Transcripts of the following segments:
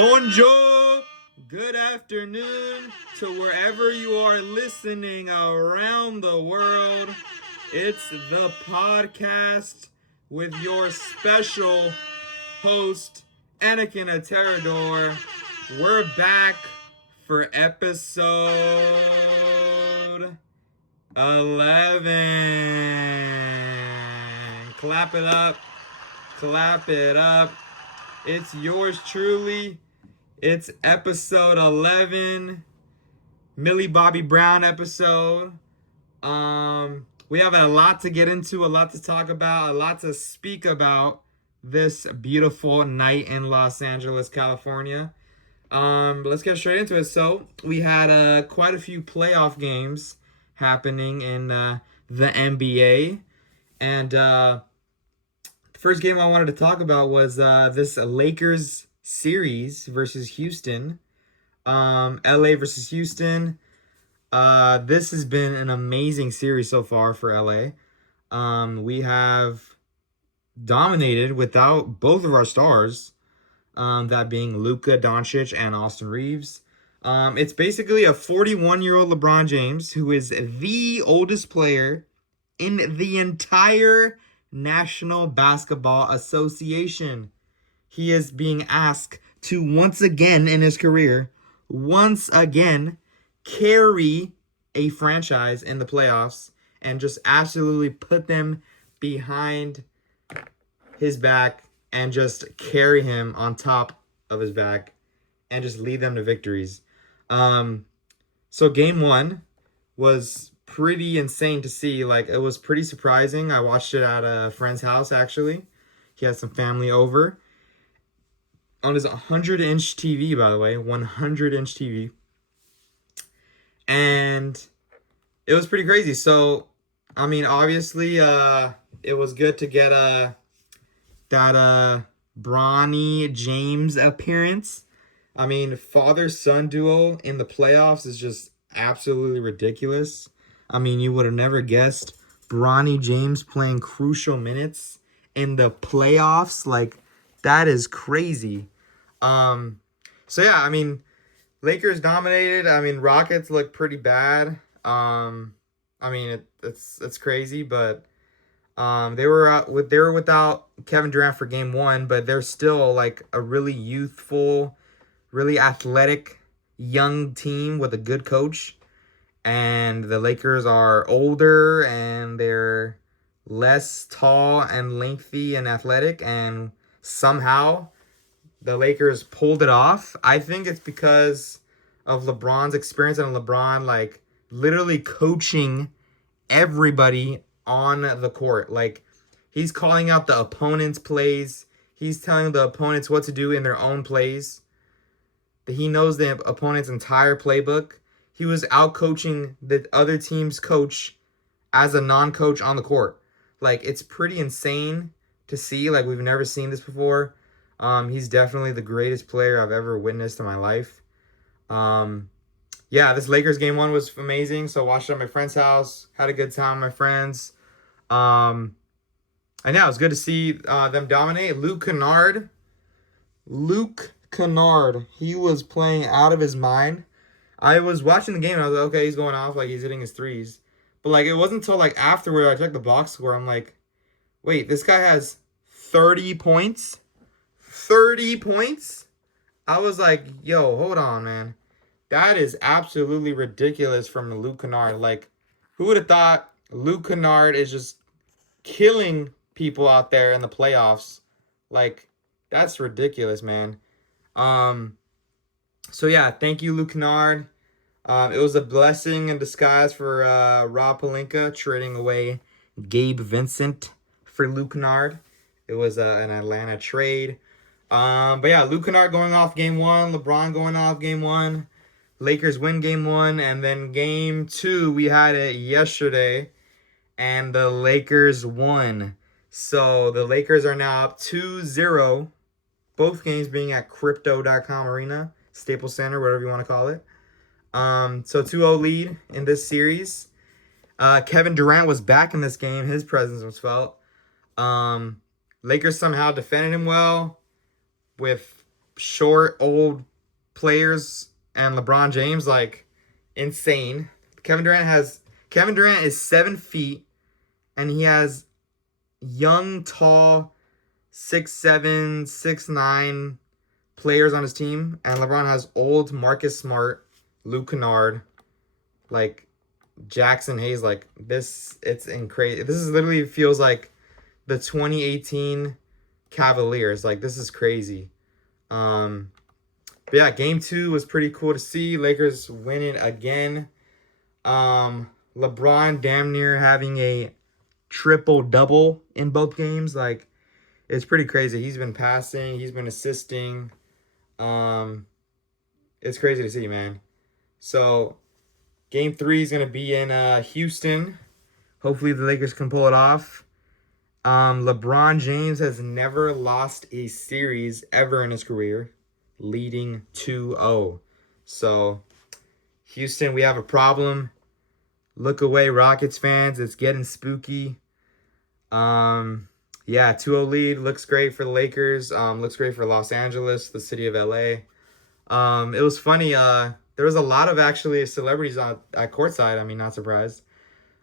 Bonjour, good afternoon to wherever you are listening around the world. It's the podcast with your special host, Anakin Aterador. We're back for episode 11. Clap it up. Clap it up. It's yours truly. It's episode 11, Millie Bobby Brown episode. We have a lot to get into, a lot to talk about, a lot to speak about this beautiful night in Los Angeles, California. Let's get straight into it. So we had quite a few playoff games happening in the NBA, and the first game I wanted to talk about was this Lakers series versus Houston. LA versus Houston. This has been an amazing series so far for LA. We have dominated without both of our stars, that being Luka Doncic and Austin Reeves. It's basically a 41-year-old LeBron James, who is the oldest player in the entire National Basketball Association. He is being asked to once again in his career, carry a franchise in the playoffs and just absolutely put them behind his back and just carry him on top of his back and just lead them to victories. So game one was pretty insane to see. Like, it was pretty surprising. I watched it at a friend's house, actually. He had some family over on his 100-inch TV, by the way, 100-inch TV. And it was pretty crazy. So, I mean, obviously, it was good to get that Bronny James appearance. I mean, father-son duo in the playoffs is just absolutely ridiculous. I mean, you would have never guessed Bronny James playing crucial minutes in the playoffs. Like, that is crazy. So yeah, I mean, Lakers dominated. I mean, Rockets look pretty bad. I mean, it's crazy, but they were without Kevin Durant for game one, but they're still like a really youthful, really athletic young team with a good coach. And the Lakers are older and they're less tall and lengthy and athletic, and somehow the Lakers pulled it off. I think it's because of LeBron's experience and LeBron, like, literally coaching everybody on the court. Like, he's calling out the opponent's plays. He's telling the opponents what to do in their own plays. He knows the opponent's entire playbook. He was out coaching the other team's coach as a non-coach on the court. Like, it's pretty insane to see. Like, we've never seen this before. He's definitely the greatest player I've ever witnessed in my life. Yeah, this Lakers game one was amazing. So watched it at my friend's house. Had a good time with my friends. And yeah, it was good to see them dominate. Luke Kennard, he was playing out of his mind. I was watching the game and I was like, okay, he's going off, like, he's hitting his threes. But, like, it wasn't until, like, afterward I checked the box score. I'm like, wait, this guy has 30 points? 30 points? I was like, yo, hold on, man. That is absolutely ridiculous from Luke Kennard. Like, who would have thought Luke Kennard is just killing people out there in the playoffs? Like, that's ridiculous, man. So yeah, thank you, Luke Kennard. It was a blessing in disguise for Rob Pelinka trading away Gabe Vincent for Luke Kennard. It was an Atlanta trade. But yeah, Luke Kennard going off game one, LeBron going off game one, Lakers win game one, and then game two, we had it yesterday, and the Lakers won. So the Lakers are now up 2-0, both games being at Crypto.com Arena, Staples Center, whatever you want to call it. So 2-0 lead in this series. Kevin Durant was back in this game. His presence was felt. Lakers somehow defended him well with short, old players and LeBron James, like, insane. Kevin Durant is 7 feet, and he has young, tall, 6'7", 6'9" players on his team, and LeBron has old Marcus Smart, Luke Kennard, like Jackson Hayes, like this. It's crazy. This is literally feels like the 2018 Cavaliers. Like, this is crazy. But yeah, game 2 was pretty cool to see. Lakers winning again. LeBron damn near having a triple double in both games. Like, it's pretty crazy. He's been passing, he's been assisting. It's crazy to see, man. So game 3 is gonna be in Houston. Hopefully the Lakers can pull it off. LeBron James has never lost a series ever in his career, leading 2-0. So Houston, we have a problem. Look away, Rockets fans. It's getting spooky. Yeah, 2-0 lead. Looks great for the Lakers. Looks great for Los Angeles, the city of LA. It was funny. There was a lot of actually celebrities at courtside. I mean, not surprised.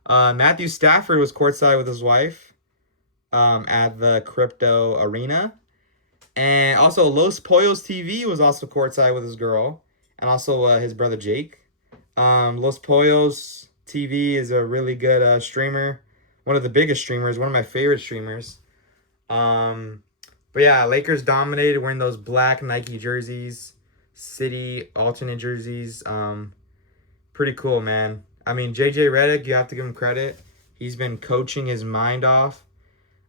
Matthew Stafford was courtside with his wife at the Crypto Arena. And also Los Pollos TV was also courtside with his girl. And also his brother Jake. Los Pollos TV is a really good streamer. One of the biggest streamers. One of my favorite streamers. But yeah, Lakers dominated wearing those black Nike jerseys. City alternate jerseys. Pretty cool, man. I mean, JJ Redick, you have to give him credit. He's been coaching his mind off.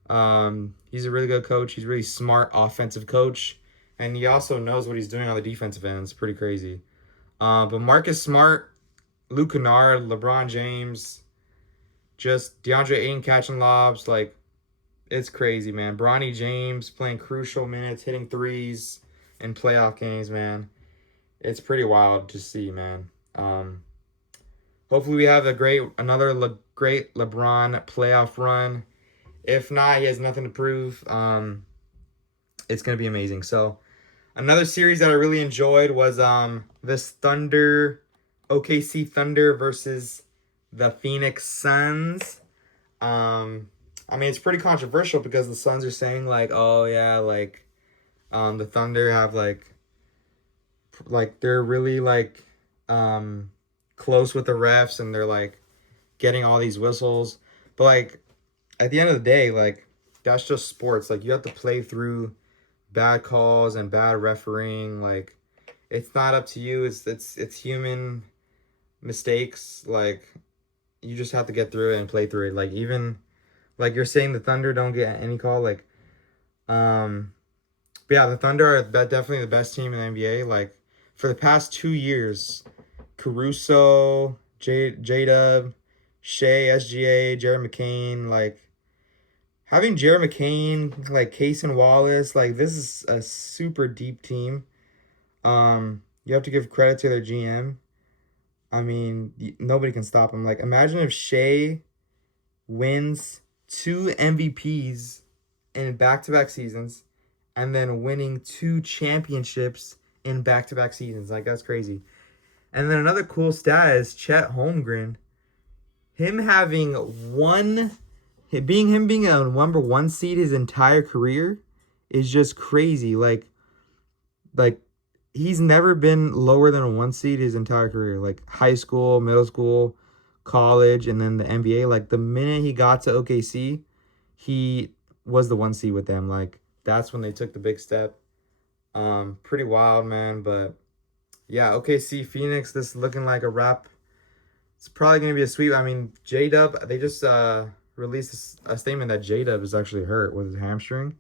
He's a really good coach. He's a really smart offensive coach. And he also knows what he's doing on the defensive end. It's pretty crazy. But Marcus Smart, Luke Kennard, LeBron James, just DeAndre Ayton catching lobs. Like, it's crazy, man. Bronny James playing crucial minutes, hitting threes in playoff games, man. It's pretty wild to see, man. Hopefully we have another great LeBron playoff run. If not, he has nothing to prove. It's going to be amazing. So another series that I really enjoyed was this OKC Thunder versus the Phoenix Suns. I mean, it's pretty controversial because the Suns are saying, like, oh yeah, like the Thunder have like they're really like close with the refs, and they're like getting all these whistles. But like at the end of the day, like, that's just sports. Like, you have to play through bad calls and bad refereeing. Like, it's not up to you. It's human mistakes. Like, you just have to get through it and play through it. Like, even like you're saying the Thunder don't get any call. Like, but yeah, the Thunder are definitely the best team in the NBA. Like, for the past 2 years, Caruso, J-Dub, Shea, SGA, Jared McCain, like, having Jared McCain, like Cason Wallace, like, this is a super deep team. You have to give credit to their GM. I mean, nobody can stop him. Like, imagine if Shea wins 2 MVPs in back-to-back seasons and then winning 2 championships in back-to-back seasons. Like, that's crazy. And then another cool stat is Chet Holmgren. Him being a number 1 seed his entire career is just crazy. Like he's never been lower than a 1 seed his entire career. Like, high school, middle school, college, and then the NBA. Like, the minute he got to OKC, he was the 1 seed with them. Like, that's when they took the big step. Pretty wild, man. But yeah, OKC Phoenix, this is looking like a wrap. It's probably gonna be a sweep. I mean, J-Dub, they just released a statement that J-Dub is actually hurt with his hamstring.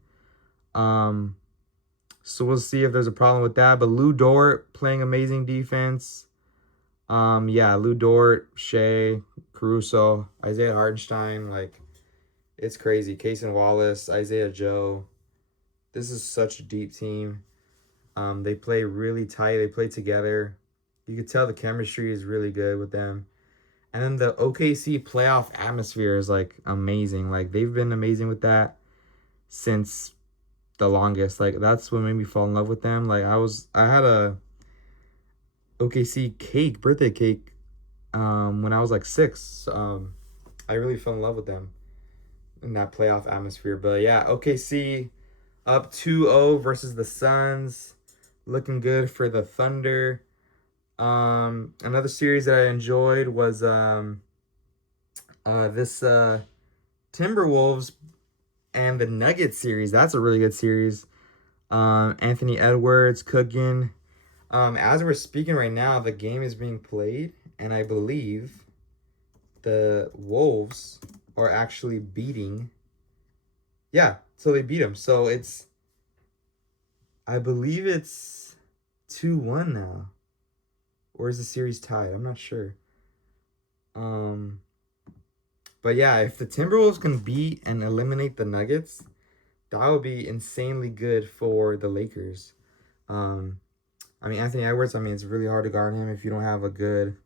So we'll see if there's a problem with that. But Lou Dort playing amazing defense. Yeah, Lou Dort, Shea, Caruso, Isaiah Hartenstein, like, it's crazy. Cason Wallace, Isaiah Joe. This is such a deep team. They play really tight. They play together. You could tell the chemistry is really good with them. And then the OKC playoff atmosphere is, like, amazing. Like, they've been amazing with that since the longest. Like that's what made me fall in love with them. Like I had a OKC cake, birthday cake, when I was like 6. I really fell in love with them in that playoff atmosphere. But yeah, OKC up 2-0 versus the Suns. Looking good for the Thunder. Another series that I enjoyed was this Timberwolves and the Nuggets series. That's a really good series. Anthony Edwards cooking. As we're speaking right now, the game is being played, and I believe the Wolves are actually beating. Yeah, so they beat them. So I believe it's 2-1 now. Or is the series tied? I'm not sure. Um, but yeah, if the Timberwolves can beat and eliminate the Nuggets, that would be insanely good for the Lakers. I mean, Anthony Edwards, I mean, it's really hard to guard him if you don't have a good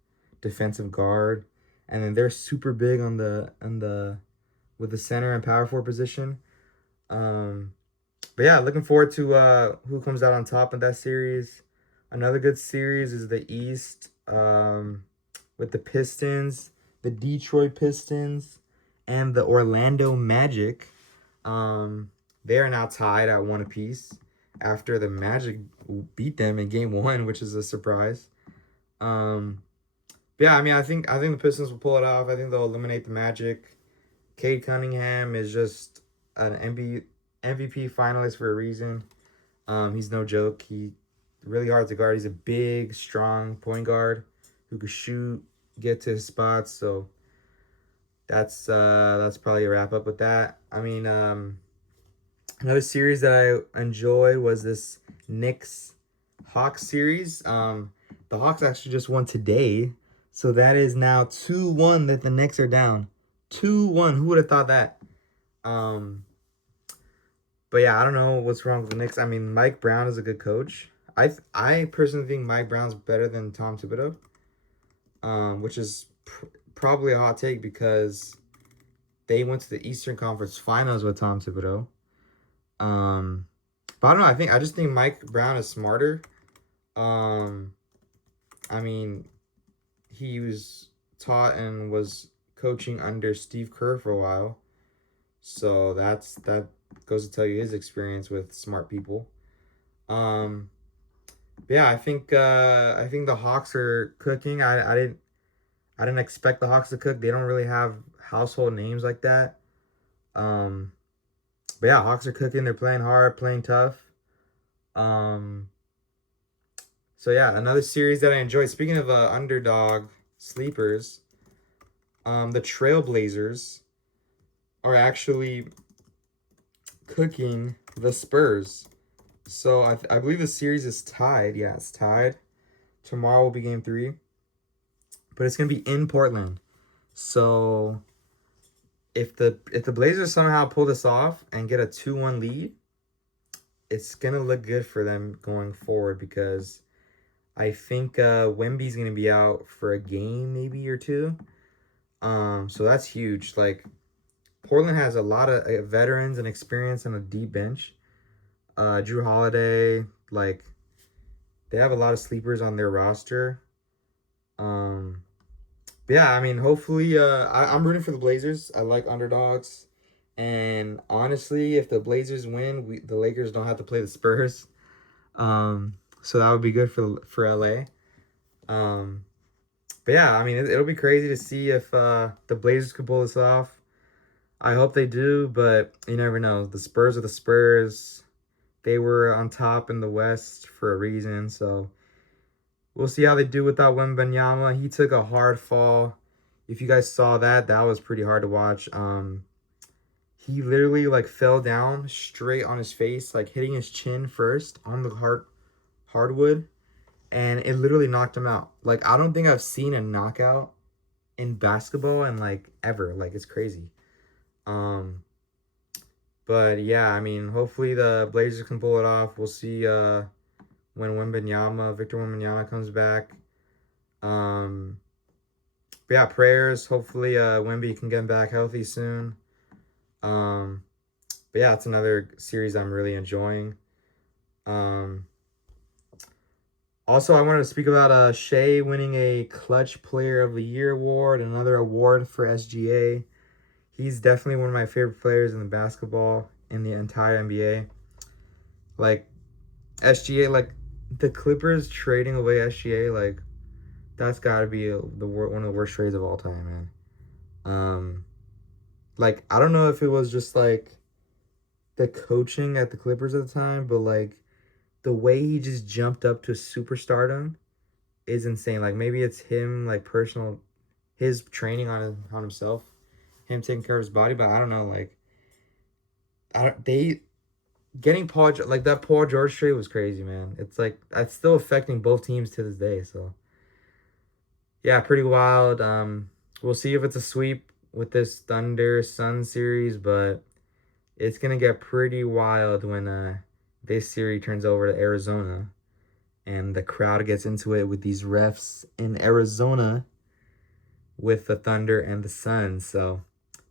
defensive guard. And then they're super big on the with the center and power forward position. But yeah, looking forward to who comes out on top in that series. Another good series is the East, with the Pistons, the Detroit Pistons, and the Orlando Magic. They are now tied at 1 apiece after the Magic beat them in Game 1, which is a surprise. But yeah, I mean, I think the Pistons will pull it off. I think they'll eliminate the Magic. Cade Cunningham is just an MVP finalist for a reason. He's no joke. He really hard to guard. He's a big, strong point guard who could shoot, get to his spots. So that's probably a wrap up with that. I mean, another series that I enjoyed was this Knicks Hawks series. The Hawks actually just won today, so that is now 2-1 that the Knicks are down. 2-1. Who would have thought that? But yeah, I don't know what's wrong with the Knicks. I mean, Mike Brown is a good coach. I personally think Mike Brown's better than Tom Thibodeau, which is probably a hot take because they went to the Eastern Conference Finals with Tom Thibodeau. But I don't know. I just think Mike Brown is smarter. I mean, he was taught and was coaching under Steve Kerr for a while, so that goes to tell you his experience with smart people. But yeah, I think the Hawks are cooking. I didn't expect the Hawks to cook. They don't really have household names like that. But yeah, Hawks are cooking. They're playing hard, playing tough. So yeah, another series that I enjoyed. Speaking of underdog sleepers, the Trailblazers are actually cooking the Spurs. So I believe the series is tied. Yeah, it's tied. Tomorrow will be game 3. But it's gonna be in Portland. So if the Blazers somehow pull this off and get a 2-1 lead, it's gonna look good for them going forward because I think Wemby's gonna be out for a game maybe or 2. So that's huge. Like Portland has a lot of veterans and experience and a deep bench. Drew Holiday, like they have a lot of sleepers on their roster. But yeah, I mean, hopefully, I'm rooting for the Blazers. I like underdogs, and honestly, if the Blazers win, the Lakers don't have to play the Spurs. So that would be good for LA. But yeah, I mean, it'll be crazy to see if the Blazers could pull this off. I hope they do, but you never know. The Spurs are the Spurs. They were on top in the West for a reason, so we'll see how they do without Wembanyama. He took a hard fall. If you guys saw that, that was pretty hard to watch. He literally like fell down straight on his face, like hitting his chin first on the hardwood, and it literally knocked him out. Like I don't think I've seen a knockout in basketball and like ever. Like it's crazy. But yeah, I mean, hopefully the Blazers can pull it off. We'll see when Victor Wembanyama comes back. But yeah, prayers. Hopefully Wemby can get back healthy soon. But yeah, it's another series I'm really enjoying. Um, Also, I wanted to speak about Shea winning a Clutch Player of the Year award, another award for SGA. He's definitely one of my favorite players in the basketball in the entire NBA. Like SGA, like the Clippers trading away SGA, like that's got to be one of the worst trades of all time, man. Um, like I don't know if it was just like the coaching at the Clippers at the time, but like the way he just jumped up to superstardom is insane. Like maybe it's him, like personal, his training on himself, him taking care of his body. But I don't know, like I don't they getting like that Paul George trade was crazy, man. It's like it's still affecting both teams to this day. So yeah, pretty wild. We'll see if it's a sweep with this Thunder Sun series, but it's gonna get pretty wild when this series turns over to Arizona and the crowd gets into it with these refs in Arizona with the Thunder and the Suns. So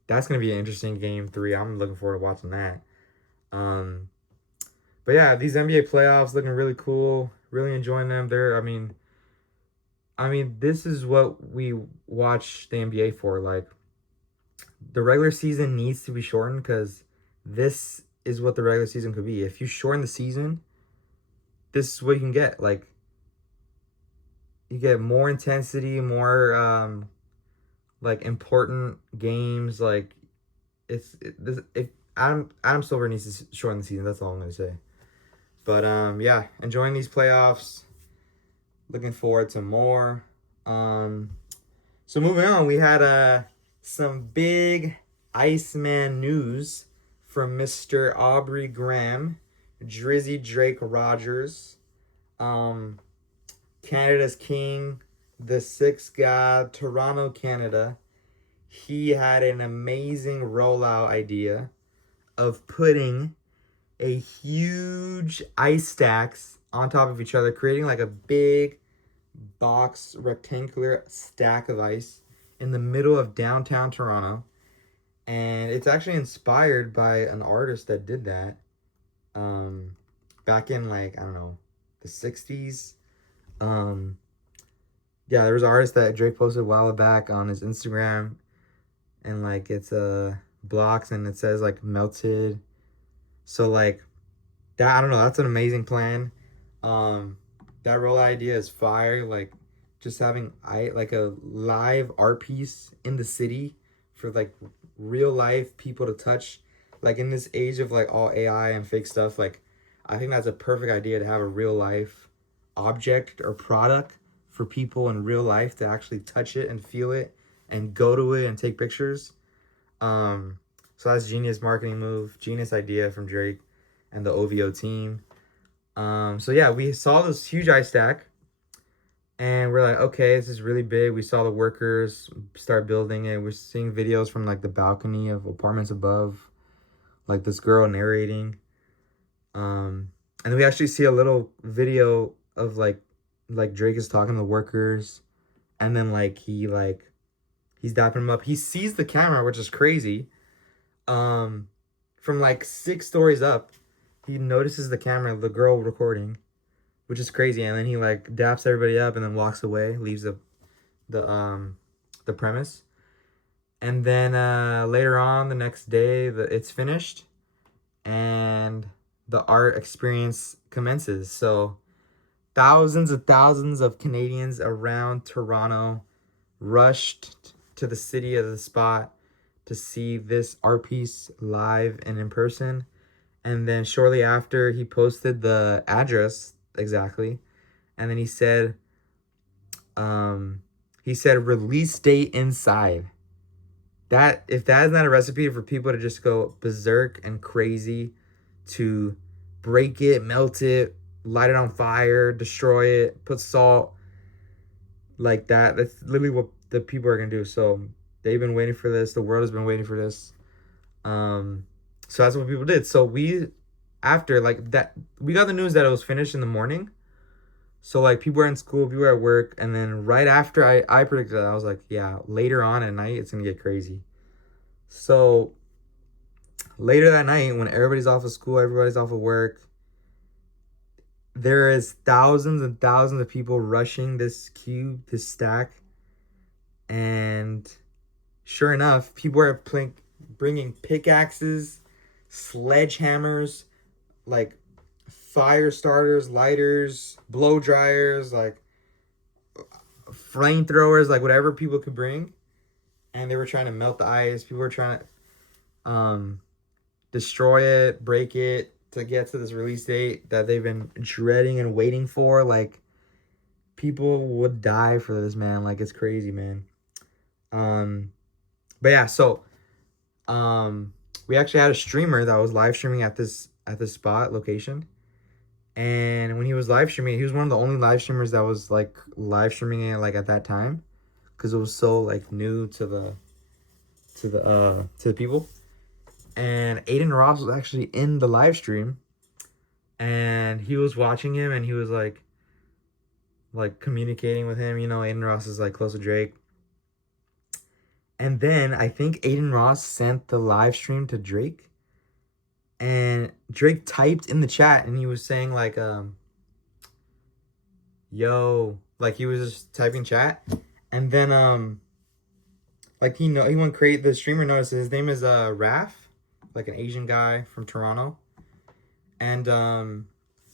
that's gonna be an interesting game three. I'm looking forward to watching that. Um, but yeah, these NBA playoffs looking really cool. Really enjoying them. I mean, this is what we watch the NBA for. Like the regular season needs to be shortened because this is what the regular season could be. If you shorten the season, this is what you can get. Like you get more intensity, more like important games. Like if Adam Silver needs to shorten the season. That's all I'm gonna say. But yeah, enjoying these playoffs. Looking forward to more. Um, so moving on, we had some big Iceman news from Mr. Aubrey Graham, Drizzy Drake Rogers, um, Canada's King, the sixth god, Toronto, Canada. He had an amazing rollout idea of putting a huge ice stacks on top of each other, creating like a big box rectangular stack of ice in the middle of downtown Toronto. And it's actually inspired by an artist that did that um back in like I don't know the 60s. um yeah, there was an artist that Drake posted a while back on his Instagram, and like it's blocks and it says like melted. So like that, I don't know, that's an amazing plan. Um, that role idea is fire. Like just having like a live art piece in the city for like real life people to touch. Like in this age of like all AI and fake stuff, like I think that's a perfect idea to have a real life object or product for people in real life to actually touch it and feel it and go to it and take pictures. Um, so that's genius marketing move, genius idea from Drake and the OVO team. So yeah, we saw this huge ice stack, and we're like, okay, this is really big. We saw the workers start building it. We're seeing videos from like the balcony of apartments above, like this girl narrating. And then we actually see a little video of like Drake is talking to the workers, and then he's dapping him up. He sees the camera, which is crazy. From like 6 stories up, he notices the camera, the girl recording, which is crazy. And then he like daps everybody up and then walks away, leaves the the premise. And then later on the next day, it's finished and the art experience commences. So thousands of Canadians around Toronto rushed to the city of the spot to see this art piece live and in person. And then shortly after, he posted the address exactly, and then he said release date inside. That if that is not a recipe for people to just go berserk and crazy, to break it, melt it, light it on fire, destroy it, put salt, like that's literally what the people are gonna do. So they've been waiting for this. The world has been waiting for this. So that's what people did. So after like that, we got the news that it was finished in the morning. So like people were in school, people were at work, and then right after I predicted that, I was like, yeah, later on at night it's gonna get crazy. So later that night, when everybody's off of school, everybody's off of work, there is thousands and thousands of people rushing this cube, this stack, and sure enough, people are bringing pickaxes, sledgehammers, like fire starters, lighters, blow dryers, like flamethrowers, like whatever people could bring, and they were trying to melt the ice. People were trying to destroy it, break it to get to this release date that they've been dreading and waiting for. Like, people would die for this, man. Like, it's crazy, man. But yeah, so we actually had a streamer that was live streaming at this spot location. And when he was live streaming, he was one of the only live streamers that was like live streaming it like at that time, because it was so like new to the people. And Aiden Ross was actually in the live stream, and he was watching him, and he was like communicating with him. You know, Aiden Ross is like close to Drake. And then I think Aiden Ross sent the live stream to Drake, and Drake typed in the chat, and he was saying like, yo, like he was just typing chat. And then like he went crazy. The streamer noticed his name is Raph, like an Asian guy from Toronto. And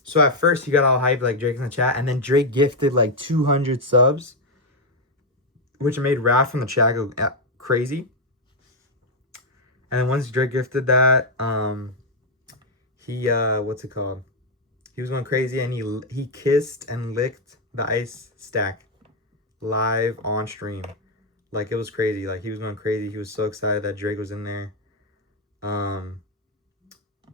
so at first he got all hyped, like Drake's in the chat, and then Drake gifted like 200 subs, which made Raph from the chat go crazy. And then once Drake gifted that, he what's it called? He was going crazy, and he kissed and licked the ice stack live on stream. Like, it was crazy. Like, he was going crazy. He was so excited that Drake was in there. But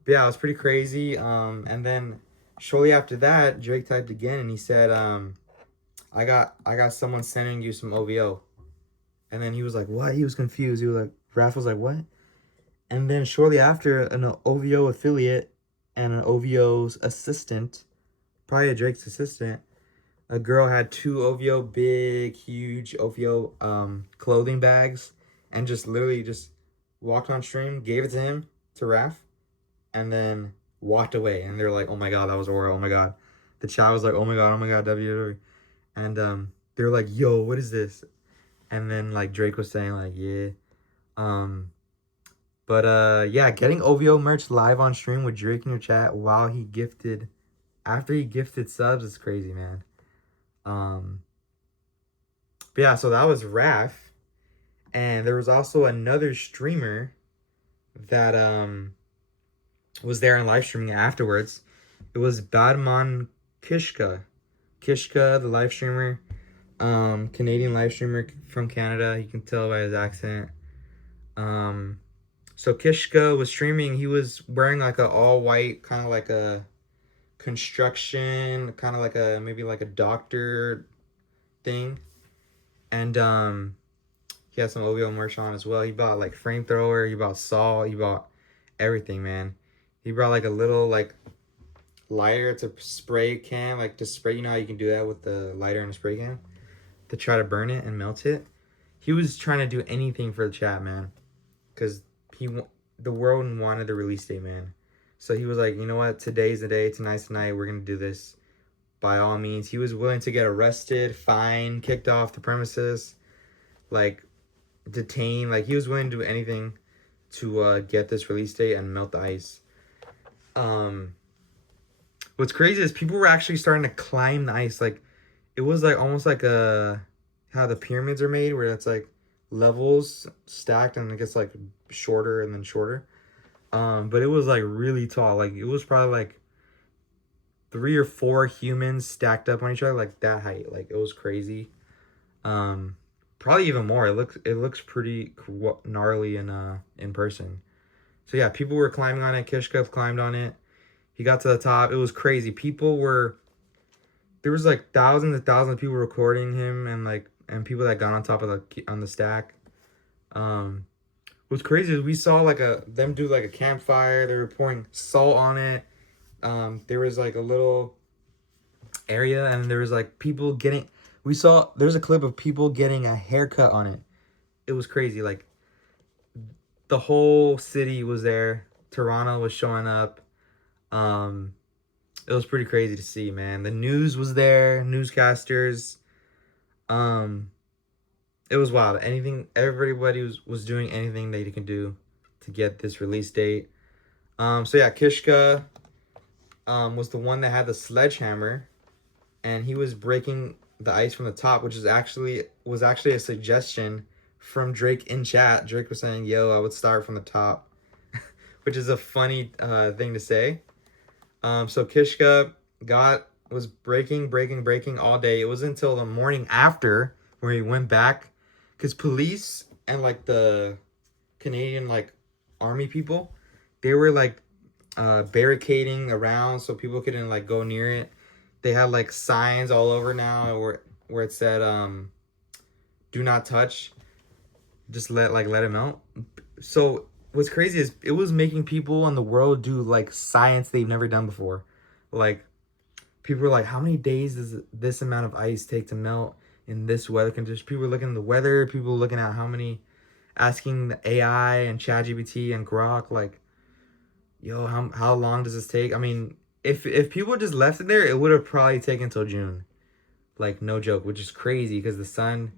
yeah, it was pretty crazy. And then shortly after that, Drake typed again, and he said, I got someone sending you some OVO. And then he was like, what? He was confused. He was like, Raph was like, what? And then shortly after, an OVO affiliate and an OVO's assistant, probably a Drake's assistant, a girl had 2 OVO, big, huge OVO clothing bags, and just literally just walked on stream, gave it to him, to Raph, and then walked away. And they're like, oh my God, that was Aura. Oh my God. The chat was like, oh my God, WWE. And they were like, yo, what is this? And then like Drake was saying like, yeah. But yeah, getting OVO merch live on stream with Drake in your chat while after he gifted subs is crazy, man. But yeah, so that was Raph. And there was also another streamer that was there and live streaming afterwards. It was Badman Kishka. Kishka, the live streamer, Canadian live streamer from Canada. You can tell by his accent. So Kishka was streaming. He was wearing like a all white, kind of like a construction, kind of like maybe like a doctor thing. And he had some OVO merch on as well. He bought like frame thrower, he bought saw, he bought everything, man. He brought like a little like lighter to spray can, like to spray, you know how you can do that with the lighter and a spray can to try to burn it and melt it. He was trying to do anything for the chat, man, because the world wanted the release date, man. So he was like, you know what, today's the day, tonight's the night, we're gonna do this by all means. He was willing to get arrested, fined, kicked off the premises, like detained. Like, he was willing to do anything to get this release date and melt the ice. What's crazy is people were actually starting to climb the ice. Like, it was like almost like how the pyramids are made, where it's like levels stacked and it gets like shorter and then shorter. But it was like really tall. Like, it was probably like 3 or 4 humans stacked up on each other, like that height. Like, it was crazy. Probably even more. It looks pretty gnarly in person. So yeah, people were climbing on it. Kishka climbed on it. He got to the top. It was crazy. There was like thousands and thousands of people recording him, and people that got on top of the stack. What's crazy is we saw like them do like a campfire. They were pouring salt on it. There was like a little area, and there was like people getting. There's a clip of people getting a haircut on it. It was crazy. Like, the whole city was there. Toronto was showing up. Um, it was pretty crazy to see, man. The news was there, newscasters. Um, it was wild. Everybody was doing anything they can do to get this release date. So yeah, Kishka was the one that had the sledgehammer, and he was breaking the ice from the top, which was actually a suggestion from Drake in chat. Drake was saying, "Yo, I would start from the top," which is a funny thing to say. So Kishka was breaking all day. It wasn't until the morning after where he went back, because police and like the Canadian like army people, they were like barricading around so people couldn't like go near it. They had like signs all over now where it said do not touch, just let him out. So what's crazy is it was making people in the world do like science they've never done before. Like people were like, how many days does this amount of ice take to melt in this weather condition? People were looking at the weather, people were looking at asking the AI and ChatGPT and Grok, like, yo, how long does this take? I mean, if people just left it there, it would have probably taken till June. Like, no joke, which is crazy because the sun,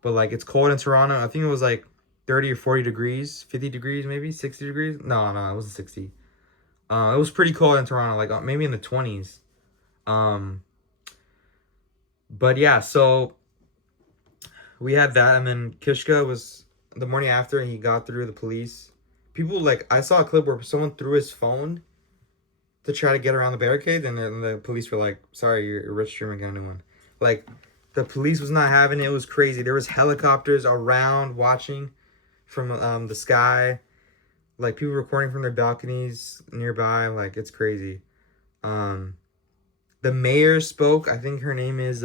but like it's cold in Toronto. I think it was like 30 or 40 degrees, 50 degrees, maybe 60 degrees. No, it wasn't 60. It was pretty cold in Toronto, like maybe in the 20s. But yeah, so we had that, and then Kishka was the morning after he got through the police. People like I saw a clip where someone threw his phone to try to get around the barricade, and then the police were like, "Sorry, you're a rich streamer, get a new one." Like, the police was not having it. It was crazy. There was helicopters around watching from the sky, like people recording from their balconies nearby. Like, it's crazy. The mayor spoke. I think her name is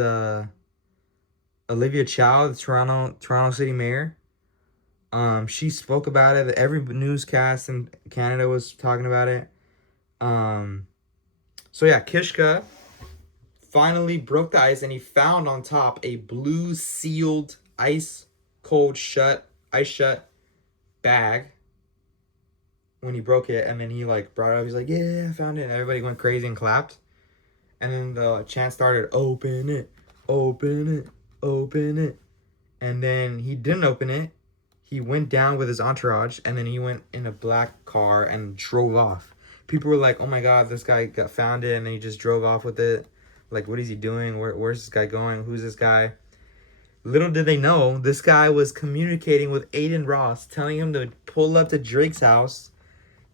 Olivia Chow, the Toronto City Mayor. She spoke about it. Every newscast in Canada was talking about it. So yeah, Kishka finally broke the ice, and he found on top a blue sealed ice shut bag when he broke it, and then he like brought it up. He's like, "Yeah, I found it." And everybody went crazy and clapped. And then the chant started, "Open it, open it, open it." And then he didn't open it. He went down with his entourage, and then he went in a black car and drove off. People were like, "Oh my God, this guy got found it," and then he just drove off with it. Like, what is he doing? Where's this guy going? Who's this guy? Little did they know, this guy was communicating with Aiden Ross, telling him to pull up to Drake's house.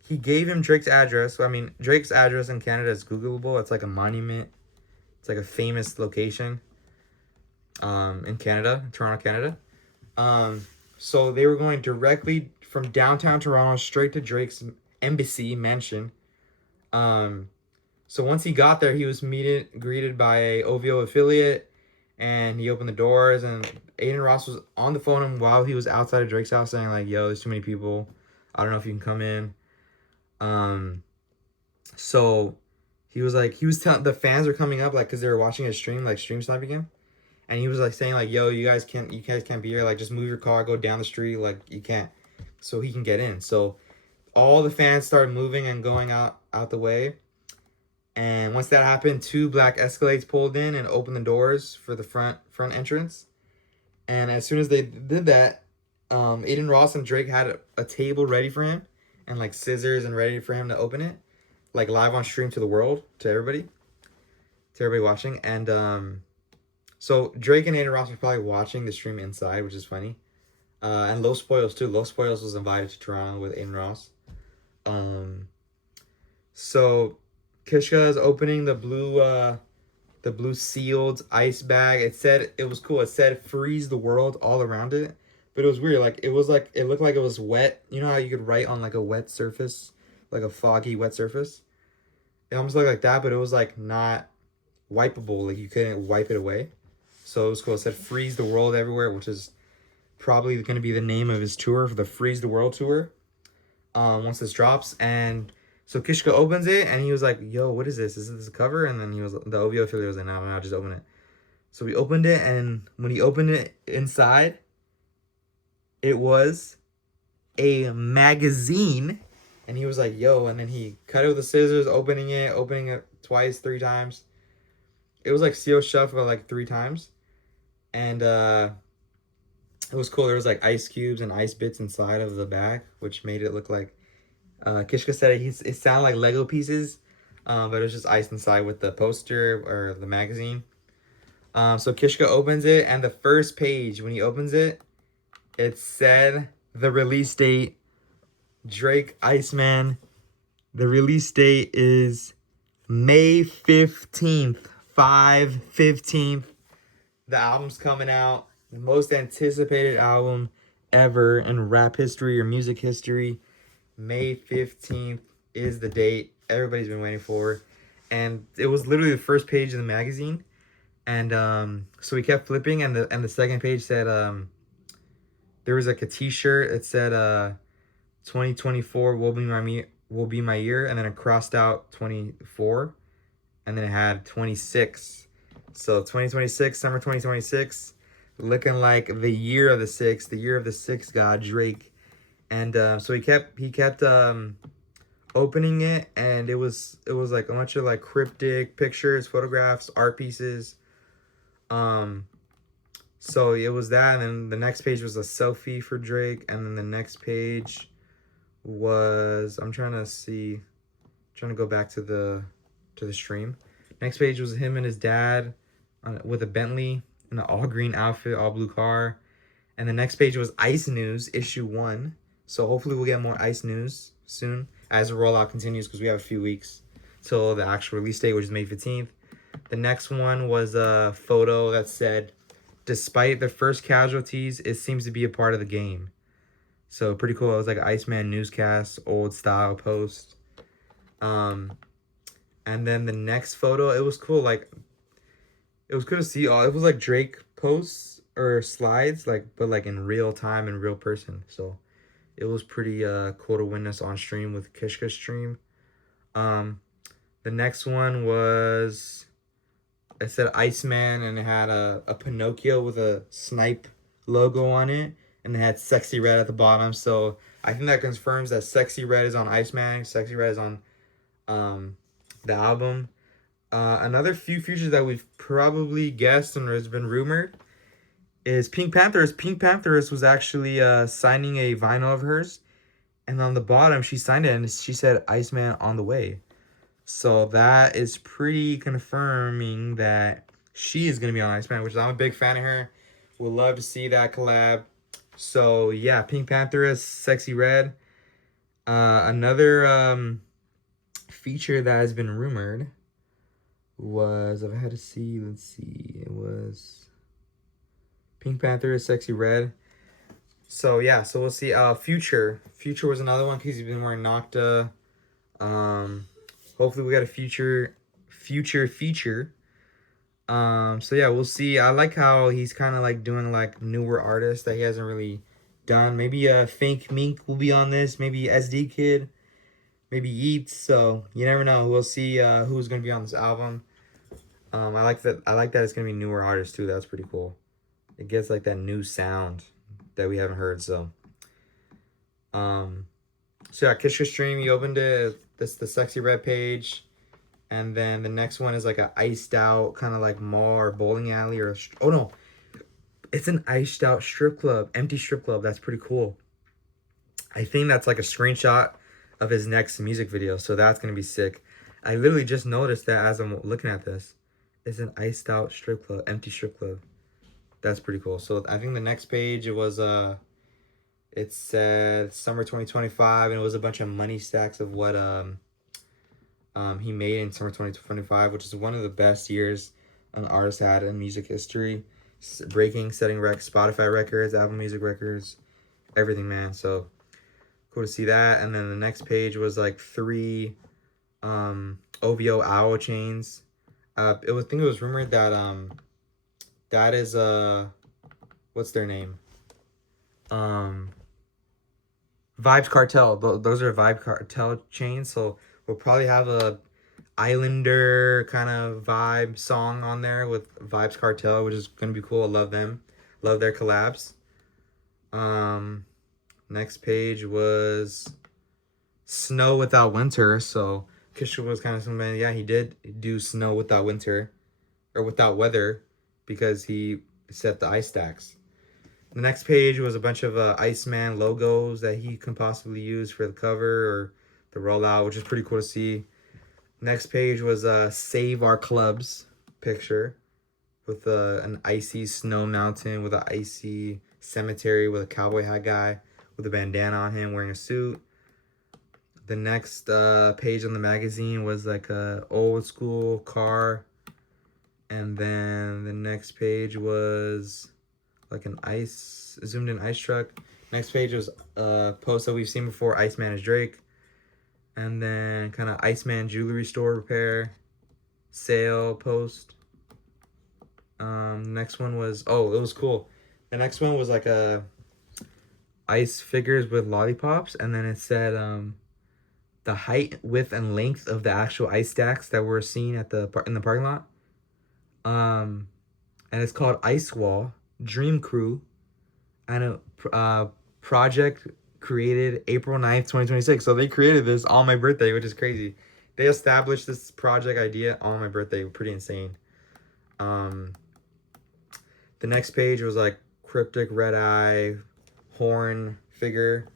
He gave him Drake's address. I mean, Drake's address in Canada is Googleable. It's like a monument. It's like a famous location in Canada, Toronto, Canada. So they were going directly from downtown Toronto straight to Drake's embassy mansion. So once he got there, he was greeted by a OVO affiliate, and he opened the doors, and Aiden Ross was on the phone while he was outside of Drake's house saying like, "Yo, there's too many people. I don't know if you can come in." So he was telling the fans were coming up, like, because they were watching his stream, like stream sniping him. And he was like saying like, "Yo, you guys can't be here. Like, just move your car, go down the street. Like, you can't," so he can get in. So all the fans started moving and going out the way. And once that happened, 2 black Escalades pulled in and opened the doors for the front entrance. And as soon as they did that, Aiden Ross and Drake had a table ready for him, and like scissors and ready for him to open it, like live on stream to the world, to everybody watching. And so Drake and Aiden Ross were probably watching the stream inside, which is funny. And Los Spoils too. Los Spoils was invited to Toronto with Aiden Ross. So Kishka is opening the blue sealed ice bag. It was cool. It said "Freeze the World" all around it. But it was weird. Like, it looked like it was wet. You know how you could write on like a wet surface, like a foggy wet surface? It almost looked like that, but it was like not wipeable. Like, you couldn't wipe it away. So it was cool. It said "Freeze the World" everywhere, which is probably going to be the name of his tour, for the Freeze the World tour. Once this drops. And so Kishka opens it, and he was like, "Yo, what is this? Is this a cover?" And then the OVO affiliate was like, "No, just open it." So we opened it, and when he opened it inside, it was a magazine, and he was like, "Yo," and then he cut it with the scissors, opening it twice, 3 times. It was like seal shut for like 3 times, and it was cool. There was like ice cubes and ice bits inside of the back, which made it look like Kishka said it sounded like Lego pieces, but it was just ice inside with the poster or the magazine. So Kishka opens it, and the first page when he opens it, it said the release date, Drake Iceman. The release date is May 15th, 5/15th. The album's coming out. The most anticipated album ever in rap history or music history. May 15th is the date everybody's been waiting for. And it was literally the first page of the magazine. And so we kept flipping, and the second page said there was like a t-shirt. It said 2024 will be my year, and then it crossed out 24, and then it had 26. So 2026, summer 2026, looking like the year of the six god Drake. And so he kept opening it, and it was like a bunch of like cryptic pictures, photographs, art pieces. So it was that, and then the next page was a selfie for Drake, and then the next page was trying to go back to the stream. Next page was him and his dad with a Bentley in an all green outfit, all blue car. And the next page was Ice News issue 1. So hopefully we'll get more Ice News soon as the rollout continues, because we have a few weeks till the actual release date, which is May 15th. The next one was a photo that said, "Despite the first casualties, it seems to be a part of the game." So pretty cool. It was like an Iceman newscast, old style post. And then the next photo, it was cool. Like, it was cool to see all. It was like Drake posts or slides, like, but like in real time, in real person. So it was pretty cool to witness on stream with Kishka's stream. The next one was, it said Iceman, and it had a Pinocchio with a snipe logo on it, and it had Sexy Red at the bottom. So I think that confirms that Sexy Red is on Iceman. Sexy Red is on the album. Another few features that we've probably guessed and has been rumored is Pink Panthers. Pink Panthers was actually signing a vinyl of hers, and on the bottom she signed it, and she said Iceman on the way. So that is pretty confirming that she is going to be on Iceman, which I'm a big fan of her. Would love to see that collab. So yeah, Pink Panther is Sexy Red. Another feature that has been rumored was, if I had to see, let's see, it was Pink Panther is Sexy Red. So yeah, so we'll see. Future was another one because he's been wearing Nocta. Hopefully we got a future feature. So yeah, we'll see. I like how he's kind of like doing like newer artists that he hasn't really done. Maybe Fink Mink will be on this. Maybe SD Kid. Maybe Yeats. So you never know. We'll see who's gonna be on this album. I like that it's gonna be newer artists too. That's pretty cool. It gets like that new sound that we haven't heard. So yeah, Kishka stream. He opened it. This the Sexy Red page. And then the next one is like a iced out kind of like mall or bowling alley or oh no, it's an iced out strip club, empty strip club. That's pretty cool. I think that's like a screenshot of his next music video, so that's gonna be sick. I literally just noticed that as I'm looking at this. It's an iced out strip club, empty strip club. That's pretty cool. So I think the next page, it was it said summer 2025, and it was a bunch of money stacks of what he made in summer 2025, which is one of the best years an artist had in music history. Setting Spotify records, Apple Music records, everything, man. So cool to see that. And then the next page was like 3 OVO owl chains. I think it was rumored that that is what's their name? Vibes Cartel. Those are Vibe Cartel chains. So we'll probably have a Islander kind of vibe song on there with Vibes Cartel, which is gonna be cool. I love them. Love their collabs. Next page was snow without winter. So Kishka was kind of something. Yeah, he did do snow without winter, or without weather, because he set the ice stacks. The next page was a bunch of Iceman logos that he can possibly use for the cover or the rollout, which is pretty cool to see. Next page was a Save Our Clubs picture with an icy snow mountain with an icy cemetery with a cowboy hat guy with a bandana on him wearing a suit. The next page on the magazine was like a old school car. And then the next page was like an zoomed in ice truck. Next page was a post that we've seen before, Iceman is Drake. And then kind of Iceman jewelry store repair, sale post. Next one was, oh, it was cool. The next one was like a ice figures with lollipops, and then it said the height, width, and length of the actual ice stacks that were seen at in the parking lot. And it's called Ice Wall Dream Crew, and a project created April 9th, 2026. So they created this on my birthday, which is crazy. They established this project idea on my birthday. Pretty insane. The next page was like cryptic red eye horn figure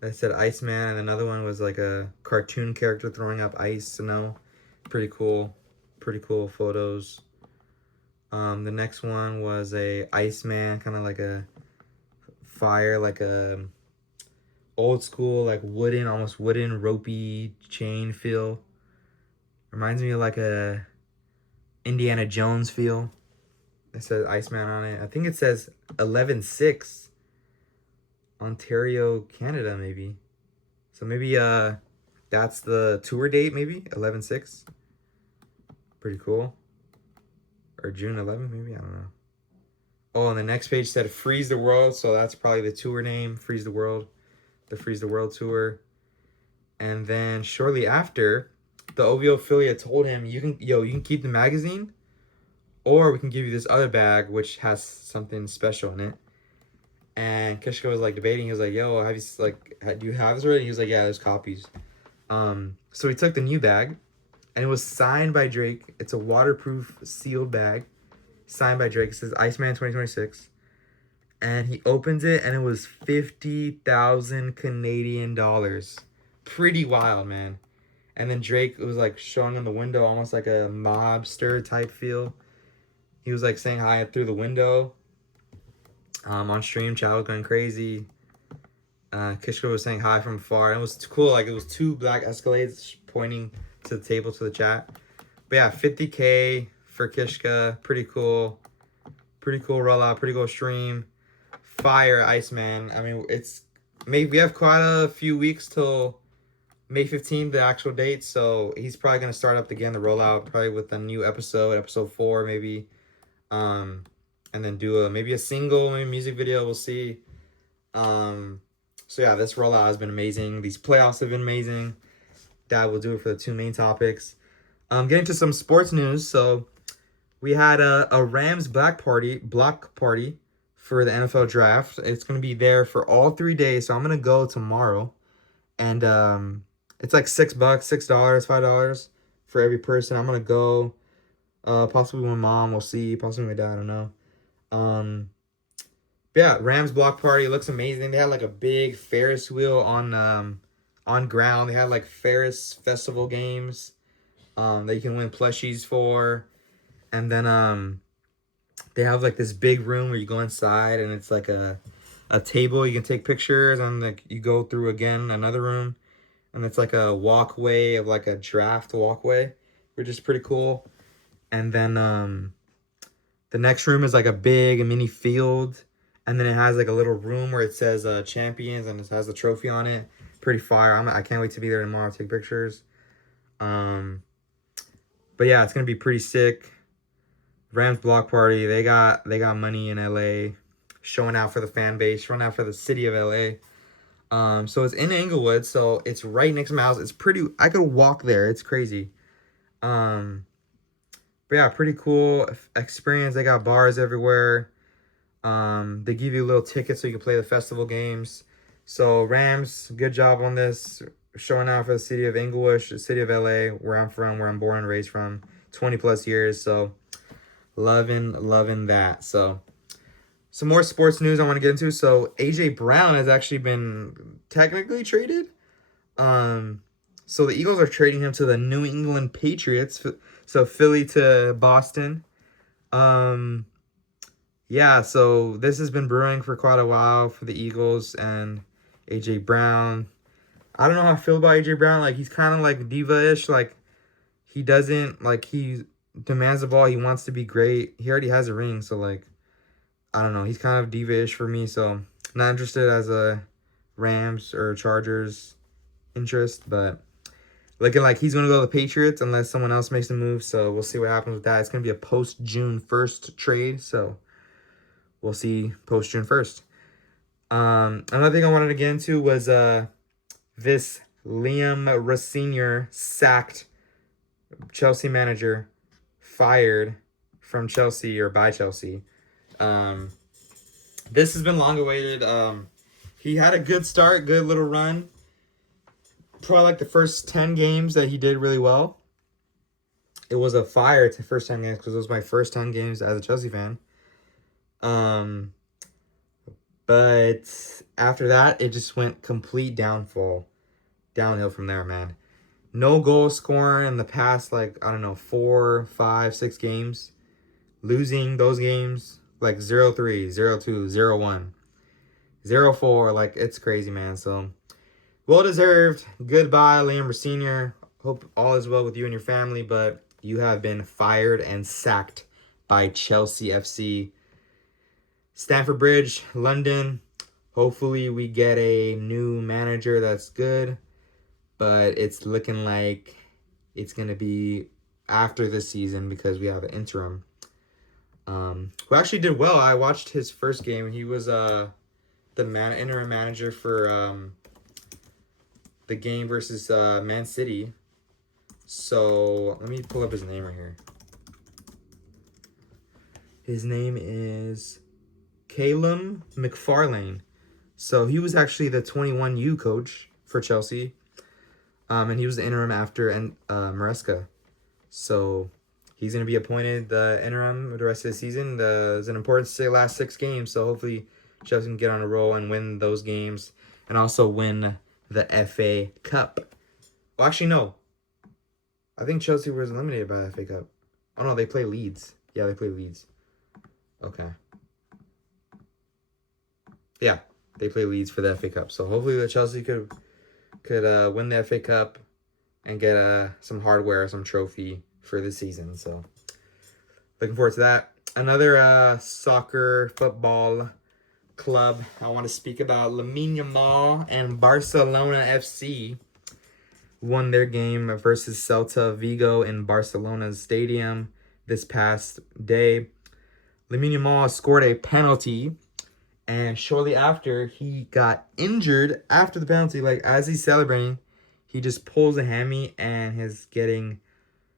that said Iceman, and another one was like a cartoon character throwing up ice snow. Pretty cool photos. The next one was a Iceman, kind of like a fire, like a old school, like wooden, almost wooden, ropey chain feel. Reminds me of like a Indiana Jones feel. It says Iceman on it. I think it says 11/6, Ontario, Canada, maybe. So maybe that's the tour date, maybe 11/6. Pretty cool. Or June 11th, maybe, I don't know. Oh, and the next page said Freeze the World, so that's probably the tour name, Freeze the World, the Freeze the World tour. And then shortly after, the OVO affiliate told him, you can keep the magazine, or we can give you this other bag which has something special in it. And Kishka was like debating. He was like, "Yo, do you have this already?" He was like, "Yeah, there's copies." So he took the new bag, and it was signed by Drake. It's a waterproof sealed bag, signed by Drake. It says Iceman 2026, and he opens it, and it was 50,000 Canadian dollars. Pretty wild, man. And then Drake was like showing in the window, almost like a mobster type feel. He was like saying hi through the window. On stream, Chow was going crazy. Kishka was saying hi from afar. And it was cool. Like, it was two black Escalades pointing to the table to the chat. But yeah, 50K for Kishka. Pretty cool. Pretty cool rollout. Pretty cool stream. Fire, Iceman. I mean, we have quite a few weeks till May 15th, the actual date. So he's probably going to start up again the rollout, probably with a new episode 4 maybe. And then do maybe a single, maybe music video. We'll see. So yeah, this rollout has been amazing. These playoffs have been amazing. That will do it for the two main topics. Getting to some sports news. So we had a Rams block party for the NFL draft. It's gonna be there for all 3 days. So I'm gonna go tomorrow, and it's like $6, $6, $5 for every person. I'm gonna go. Possibly my mom. We'll see. Possibly my dad. I don't know. But yeah, Rams block party looks amazing. They had like a big Ferris wheel on ground. They had like Ferris festival games that you can win plushies for. And then they have like this big room where you go inside, and it's like a table you can take pictures, and like you go through again another room, and it's like a walkway of like a draft walkway, which is pretty cool. And then the next room is like a big mini field, and then it has like a little room where it says champions, and it has a trophy on it. Pretty fire. I can't wait to be there tomorrow to take pictures. But yeah, it's gonna be pretty sick. Rams block party. They got money in LA, showing out for the fan base, showing out for the city of LA. So it's in Inglewood, so it's right next to my house. It's pretty. I could walk there. It's crazy. But yeah, pretty cool experience. They got bars everywhere. They give you little tickets so you can play the festival games. So Rams, good job on this. Showing out for the city of Inglewood, the city of LA, where I'm from, where I'm born and raised from, 20 plus years. So loving that. So some more sports news I want to get into. So AJ Brown has actually been technically traded. So the Eagles are trading him to the New England Patriots. So Philly to Boston. Yeah, so this has been brewing for quite a while for the Eagles and AJ Brown. I don't know how I feel about AJ Brown. Like, he's kind of like diva-ish. Like, he doesn't, like, he demands the ball. He wants to be great. He already has a ring, so, like, I don't know. He's kind of diva-ish for me, so not interested as a Rams or Chargers interest, but looking like he's going to go to the Patriots unless someone else makes a move, so we'll see what happens with that. It's going to be a post-June 1st trade, so we'll see post-June 1st. Another thing I wanted to get into was this Liam Senior sacked Chelsea manager, fired from Chelsea or by Chelsea. This has been long awaited. He had a good start, good little run. Probably like the first 10 games that he did really well. It was a fire to first 10 games because it was my first 10 games as a Chelsea fan. But after that, it just went complete downhill from there, man. No goal scoring in the past, like, I don't know, 4, 5, 6 games. Losing those games, like 0-3, 0-2, 0-1, 0-4. Like, it's crazy, man. So, well-deserved. Goodbye, Liam Senior. Hope all is well with you and your family, but you have been fired and sacked by Chelsea FC. Stamford Bridge, London. Hopefully we get a new manager that's good, but it's looking like it's going to be after this season because we have an interim. Who actually did well. I watched his first game, and he was the interim manager for the game versus Man City. So let me pull up his name right here. His name is Callum McFarlane. So he was actually the 21U coach for Chelsea. And he was the interim after Maresca. So he's going to be appointed the interim the rest of the season. It's an important last 6 games. So hopefully Chelsea can get on a roll and win those games. And also win the FA Cup. Well, actually, no. I think Chelsea was eliminated by the FA Cup. Oh, no, they play Leeds. Yeah, they play Leeds. Okay. Yeah, they play Leeds for the FA Cup. So hopefully the Chelsea could win the FA Cup and get some hardware, some trophy for the season. So looking forward to that. Another soccer, football club I want to speak about, Lamine Yamal and Barcelona FC won their game versus Celta Vigo in Barcelona's stadium this past day. Lamine Yamal scored a penalty, and shortly after, he got injured after the penalty. Like, as he's celebrating, he just pulls a hammy and is getting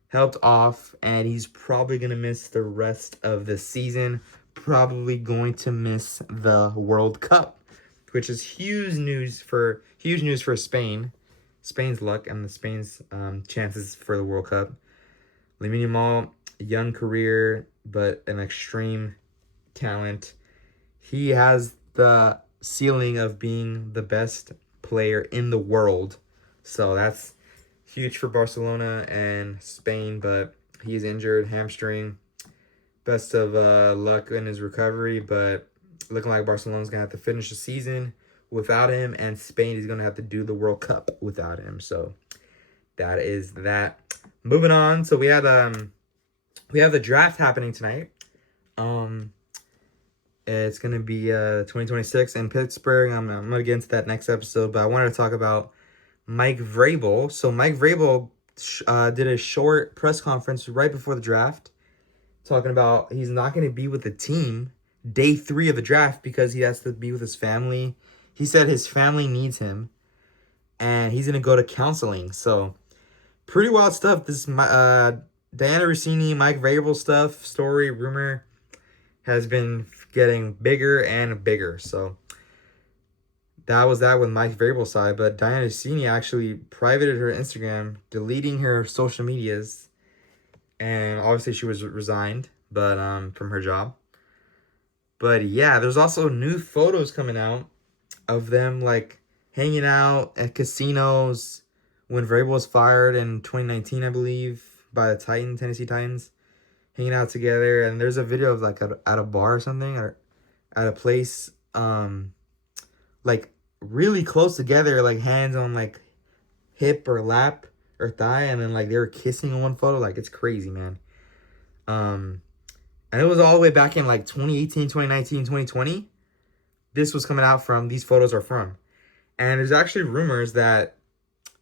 helped off, and he's probably going to miss the rest of the season. Probably going to miss the World Cup, which is huge news for Spain. Spain's luck and Spain's chances for the World Cup. Lamine Yamal, young career, but an extreme talent. He has the ceiling of being the best player in the world. So that's huge for Barcelona and Spain, but he's injured, hamstring. Best of luck in his recovery, but looking like Barcelona's going to have to finish the season without him, and Spain is going to have to do the World Cup without him. So that is that. Moving on, so we have the draft happening tonight. It's going to be 2026 in Pittsburgh. I'm going to get into that next episode, but I wanted to talk about Mike Vrabel. So Mike Vrabel did a short press conference right before the draft, talking about he's not going to be with the team day 3 of the draft because he has to be with his family. He said his family needs him, and he's going to go to counseling. So pretty wild stuff. This Diana Rossini, Mike Vrabel stuff, story, rumor has been getting bigger and bigger. So that was that with Mike Vrabel's side. But Diana Orsini actually privated her Instagram, deleting her social medias, and obviously she was resigned, but from her job. But yeah, there's also new photos coming out of them like hanging out at casinos when Vrabel was fired in 2019, I believe, by the Tennessee Titans, hanging out together. And there's a video of like at a bar or something, or at a place, like really close together, like hands on like hip or lap or thigh, and then like they were kissing in one photo. Like, it's crazy, man. And it was all the way back in like 2018, 2019, 2020. This was coming out from, these photos are from. And there's actually rumors that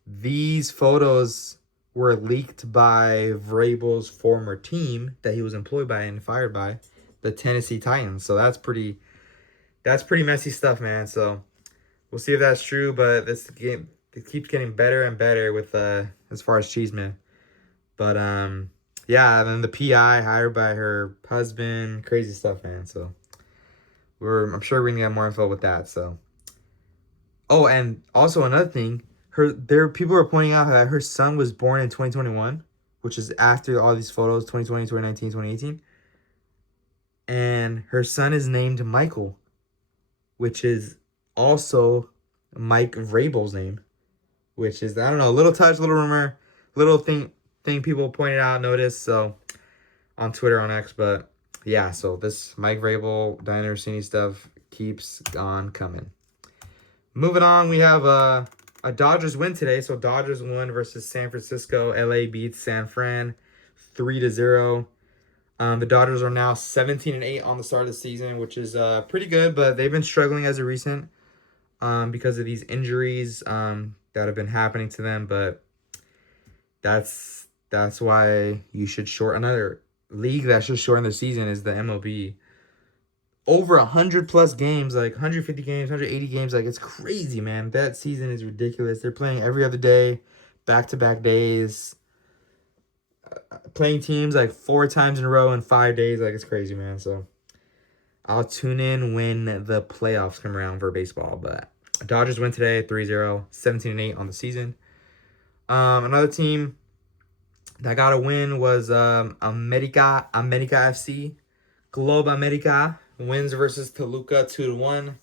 these photos were leaked by Vrabel's former team that he was employed by and fired by, the Tennessee Titans. So that's pretty messy stuff, man. So we'll see if that's true, but this game, it keeps getting better and better with as far as Cheeseman. But yeah, and then the PI hired by her husband, crazy stuff, man. So I'm sure we're gonna get more info with that. So, oh, and also another thing, people are pointing out that her son was born in 2021, which is after all these photos, 2020, 2019, 2018. And her son is named Michael, which is also Mike Vrabel's name, which is, I don't know, a little touch, little rumor, little thing people pointed out, noticed, so on Twitter, on X. But yeah, so this Mike Vrabel, Diana Orsini stuff keeps on coming. Moving on, we have a Dodgers win today. So Dodgers won versus San Francisco. LA beats San Fran 3-0. The Dodgers are now 17-8 on the start of the season, which is pretty good, but they've been struggling as of recent because of these injuries that have been happening to them. But that's why you should shorten, another league that should shorten the season is the MLB. Over 100 plus games, like 150 games, 180 games, like it's crazy, man. That season is ridiculous. They're playing every other day, back-to-back days, playing teams like 4 times in a row in 5 days. Like, it's crazy, man. So I'll tune in when the playoffs come around for baseball. But Dodgers win today, 3-0, 17-8 on the season. Another team that got a win was America FC. Globe America wins versus Toluca 2-1.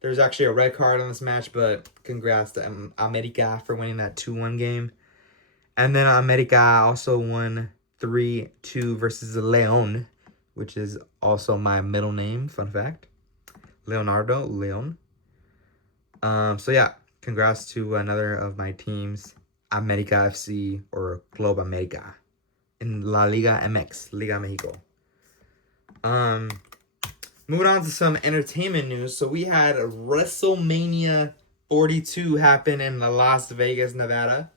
There's actually a red card on this match, but congrats to America for winning that 2-1 game. And then America also won 3-2 versus Leon, which is also my middle name, fun fact. Leonardo Leon. So yeah, congrats to another of my teams, America FC or Globe America in La Liga MX, Liga Mexico. Moving on to some entertainment news. So we had WrestleMania 42 happen in Las Vegas, Nevada.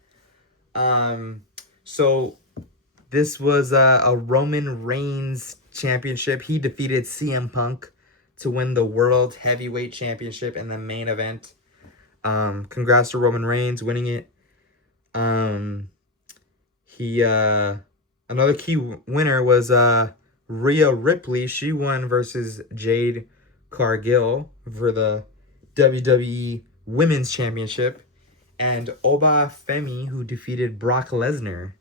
So this was a Roman Reigns championship. He defeated CM Punk to win the World Heavyweight Championship in the main event. Congrats to Roman Reigns winning it. Another key winner was Rhea Ripley. She won versus Jade Cargill for the WWE Women's Championship. And Oba Femi, who defeated Brock Lesnar,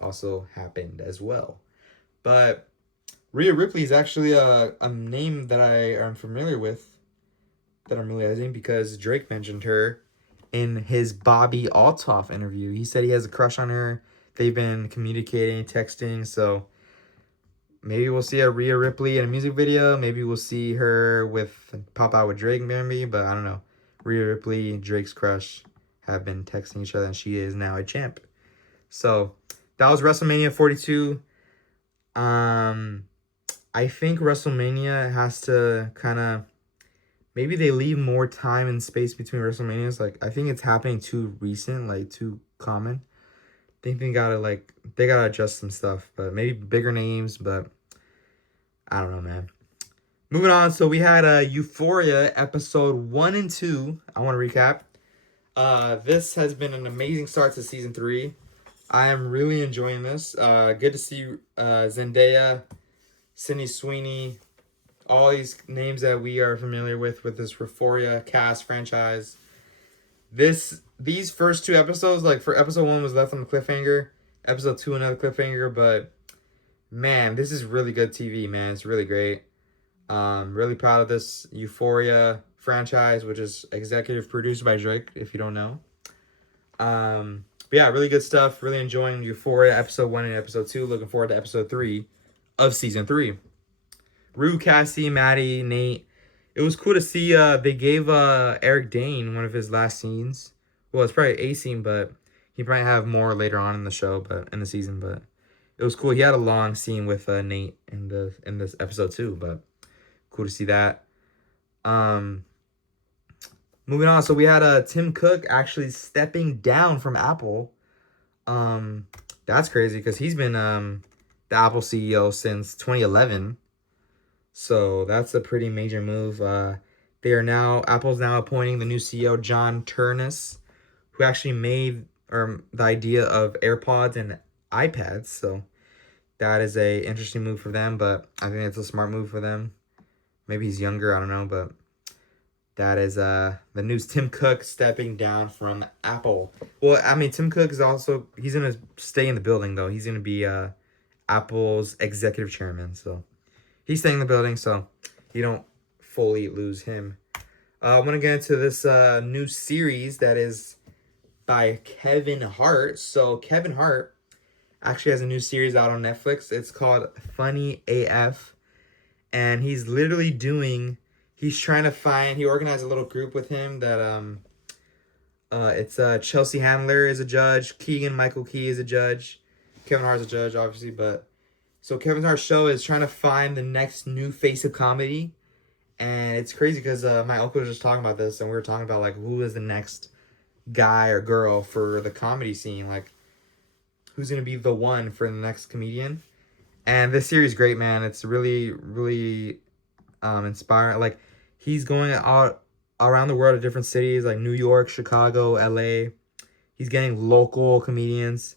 also happened as well. But Rhea Ripley is actually a name that I am familiar with, that I'm realizing, because Drake mentioned her in his Bobby Altoff interview. He said he has a crush on her. They've been communicating, texting, so maybe we'll see a Rhea Ripley in a music video. Maybe we'll see her pop out with Drake, maybe, but I don't know. Rhea Ripley, Drake's crush, have been texting each other, and she is now a champ. So that was WrestleMania 42. I think WrestleMania has to kind of, maybe they leave more time and space between WrestleManias. Like, I think it's happening too recent, like too common. I think they gotta adjust some stuff, but maybe bigger names, but I don't know, man. Moving on, so we had Euphoria episode 1 and 2. I want to recap. This has been an amazing start to season 3. I am really enjoying this. Good to see Zendaya, Sydney Sweeney, all these names that we are familiar with this Euphoria cast franchise. These first 2 episodes, like for episode 1 was left on the cliffhanger, episode 2 another cliffhanger, but man, this is really good TV, man. It's really great. Really proud of this Euphoria franchise, which is executive produced by Drake, if you don't know. But yeah, really good stuff. Really enjoying Euphoria episode 1 and episode 2. Looking forward to episode 3 of season 3. Rue, Cassie, Maddie, Nate. It was cool to see they gave Eric Dane one of his last scenes. Well, it's probably a scene, but he might have more later on in the show, but in the season. But it was cool. He had a long scene with Nate in this episode too. But cool to see that. Moving on. So we had Tim Cook actually stepping down from Apple. That's crazy because he's been the Apple CEO since 2011. So that's a pretty major move. Apple's now appointing the new CEO, John Turnus, who actually made the idea of AirPods and iPads. So that is a interesting move for them, but I think it's a smart move for them. Maybe he's younger, I don't know, but that is the news. Tim Cook stepping down from Apple. Well, I mean, Tim Cook is he's going to stay in the building, though. He's going to be Apple's executive chairman, so he's staying in the building, so you don't fully lose him. I'm going to get into this new series that is by Kevin Hart. So Kevin Hart actually has a new series out on Netflix. It's called Funny AF. And he's literally he organized a little group with him that it's Chelsea Handler is a judge, Keegan Michael Key is a judge, Kevin Hart's a judge, obviously, but so Kevin Hart's show is trying to find the next new face of comedy. And it's crazy because my uncle was just talking about this, and we were talking about like who is the next guy or girl for the comedy scene, like who's gonna be the one for the next comedian. And this series is great, man. It's really, really inspiring. Like he's going out around the world to different cities like New York, Chicago, LA. He's getting local comedians,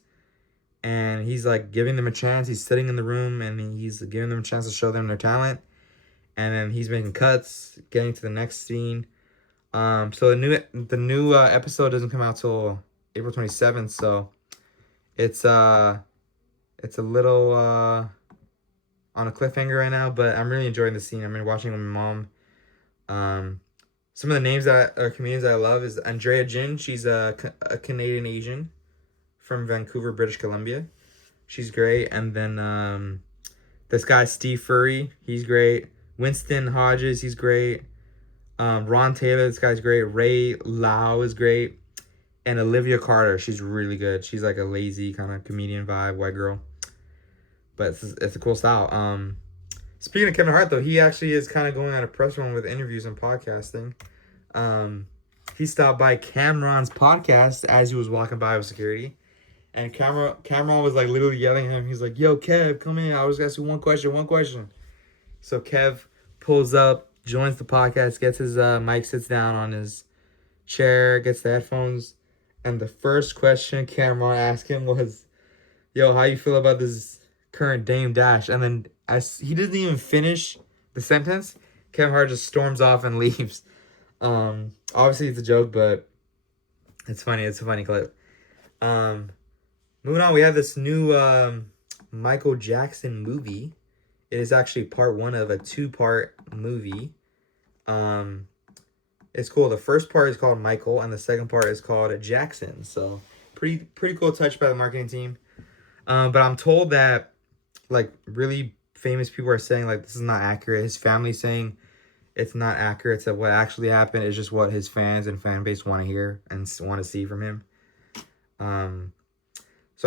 and he's like giving them a chance. He's sitting in the room and he's giving them a chance to show them their talent. And then he's making cuts, getting to the next scene. So the new episode doesn't come out till April 27th. So it's a little on a cliffhanger right now, but I'm really enjoying the scene. I've been watching with my mom. Some of the names that are comedians that I love is Andrea Jin. She's a Canadian Asian from Vancouver, British Columbia. She's great. And then this guy Steve Furry, he's great. Winston Hodges, he's great. Ron Taylor, this guy's great. Ray Lau is great. And Olivia Carter, she's really good. She's like a lazy kind of comedian vibe, white girl. But it's a cool style. Speaking of Kevin Hart, though, he actually is kind of going on a press run with interviews and podcasting. He stopped by Cameron's podcast as he was walking by with security. And Cameron was like literally yelling at him. He's like, "Yo, Kev, come in. I was asking one question. So Kev pulls up, joins the podcast, gets his mic, sits down on his chair, gets the headphones. And the first question Cameron asked him was, "Yo, how you feel about this current Dame Dash?" And then as he doesn't even finish the sentence, Kevin Hart just storms off and leaves. Obviously it's a joke, but it's funny. It's a funny clip. Moving on, we have this new Michael Jackson movie. It is actually part 1 of a 2-part movie. It's cool. The first part is called Michael, and the second part is called Jackson. So pretty cool touch by the marketing team. But I'm told that like really famous people are saying like this is not accurate. His family's saying it's not accurate to what actually happened. It's just what his fans and fan base want to hear and want to see from him. So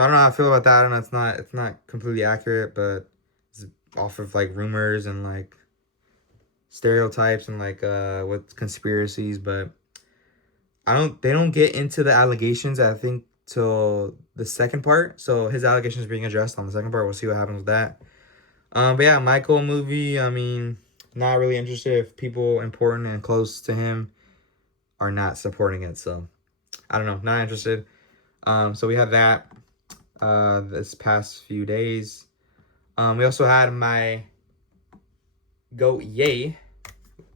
I don't know how I feel about that. I don't know. It's not completely accurate, but it's off of like rumors and like stereotypes and like with conspiracies. But they don't get into the allegations, I think, till the second part. So his allegations are being addressed on the second part. We'll see what happens with that. But yeah, Michael movie, I mean, not really interested if people important and close to him are not supporting it. So I don't know, not interested. So we have that this past few days. We also had my Goat Ye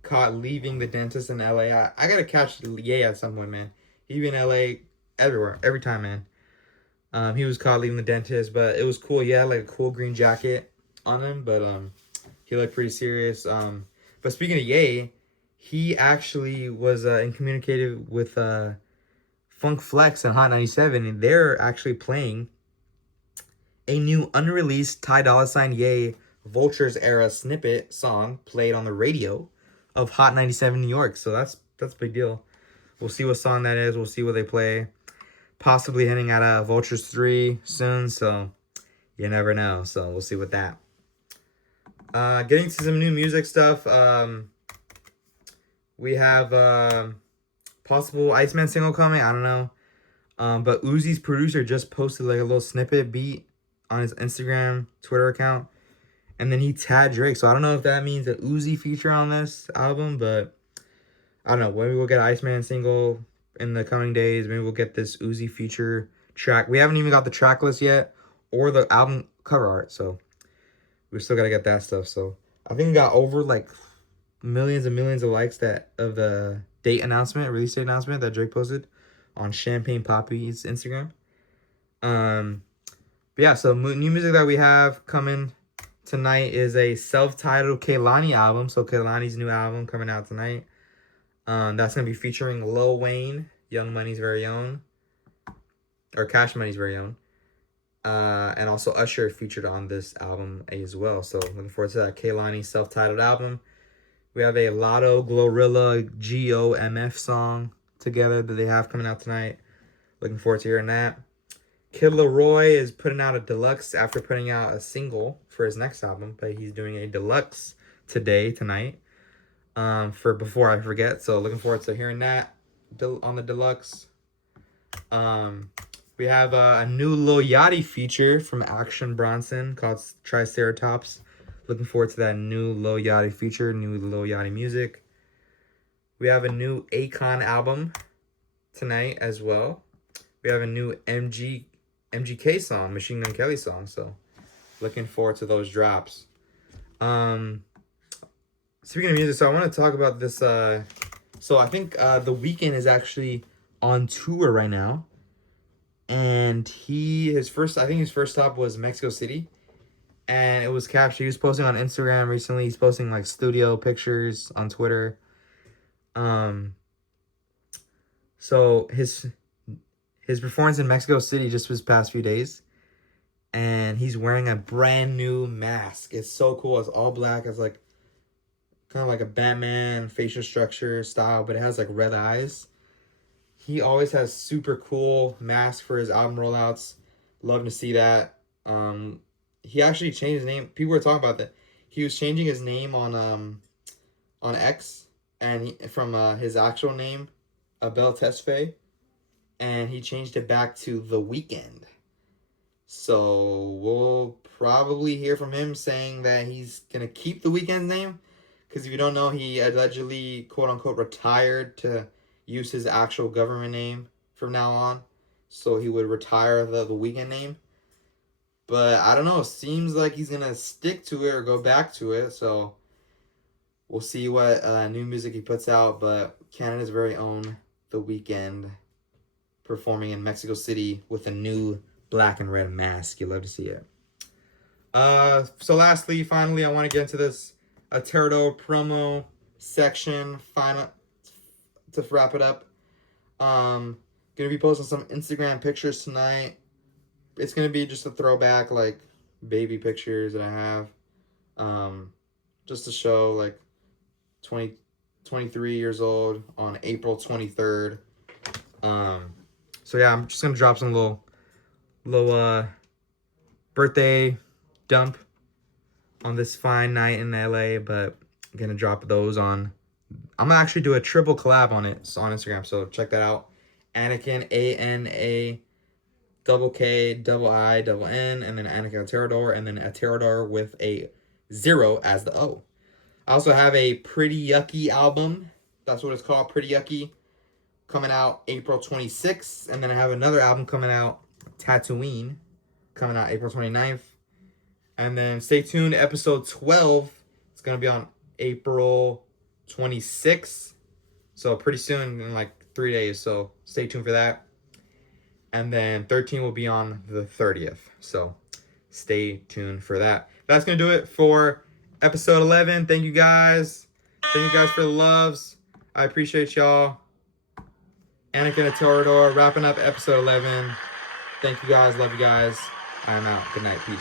caught leaving the dentist in LA. I gotta catch Ye at some point, man. He be in LA everywhere, every time, man. He was caught leaving the dentist, but it was cool. Yeah, like a cool green jacket on him, but he looked pretty serious. But speaking of Ye, he actually was in communicated with Funk Flex and Hot 97, and they're actually playing a new unreleased Ty Dolla $ign Ye Vultures era snippet song played on the radio of Hot 97 New York. So that's a big deal. We'll see what song that is. We'll see what they play. Possibly hitting at Vultures 3 soon, so you never know. So we'll see with that. Getting to some new music stuff. We have possible Iceman single coming. I don't know. But Uzi's producer just posted like a little snippet beat on his Instagram, Twitter account. And then he tagged Drake. So I don't know if that means an Uzi feature on this album, but I don't know. Maybe we'll get an Iceman single in the coming days. Maybe we'll get this Uzi feature track. We haven't even got the track list yet or the album cover art. So we still got to get that stuff. So I think we got over like millions and millions of likes of the release date announcement that Drake posted on Champagne Poppy's Instagram. But yeah, so new music that we have coming tonight is a self-titled Kehlani album. So Kehlani's new album coming out tonight. That's going to be featuring Lil Wayne, Young Money's very own, or Cash Money's very own. And also Usher featured on this album as well. So looking forward to that Kehlani self-titled album. We have a Lotto Glorilla GOMF song together that they have coming out tonight. Looking forward to hearing that. Kid Laroi is putting out a deluxe after putting out a single for his next album, but he's doing a deluxe tonight. For Before I Forget. So looking forward to hearing that on the deluxe. We have a new Lil Yachty feature from Action Bronson called Triceratops. Looking forward to that new Lil Yachty feature, new Lil Yachty music. We have a new Akon album tonight as well. We have a new MGK song, Machine Gun Kelly song. So looking forward to those drops. Speaking of music, so I want to talk about this. So I think The Weeknd is actually on tour right now, and his first stop was Mexico City, and it was captured. He was posting on Instagram recently. He's posting like studio pictures on Twitter. So his performance in Mexico City just was past few days, and he's wearing a brand new mask. It's so cool. It's all black. It's like kind of like a Batman facial structure style, but it has like red eyes. He always has super cool masks for his album rollouts. Love to see that. He actually changed his name. People were talking about that. He was changing his name on X, and from his actual name, Abel Tesfaye, and he changed it back to The Weeknd. So we'll probably hear from him saying that he's gonna keep The Weeknd's name. Because if you don't know, he allegedly, quote-unquote, retired to use his actual government name from now on. So he would retire the Weeknd name. But I don't know. It seems like he's going to stick to it or go back to it. So we'll see what new music he puts out. But Canada's very own The Weeknd performing in Mexico City with a new black and red mask. You love to see it. So lastly, finally, I want to get into this Aterdo promo section final to wrap it up. Gonna be posting some Instagram pictures tonight. It's gonna be just a throwback, like baby pictures that I have, just to show like 23 years old on April 23rd. So yeah, I'm just gonna drop some little birthday dump on this fine night in LA, but I'm gonna drop those on. I'm gonna actually do a triple collab on it on Instagram, so check that out. Anakin, ANA double K double I double N, and then Anakin Aterodor, and then Aterodor with a 0 as the O. I also have a Pretty Yucky album. That's what it's called, Pretty Yucky, coming out April 26th, and then I have another album coming out, Tatooine, coming out April 29th. And then stay tuned, episode 12. It's going to be on April 26th. So pretty soon, in like 3 days. So stay tuned for that. And then 13 will be on the 30th. So stay tuned for that. That's going to do it for episode 11. Thank you guys. Thank you guys for the loves. I appreciate y'all. Anakin and Torador wrapping up episode 11. Thank you guys. Love you guys. I'm out. Good night. Peace.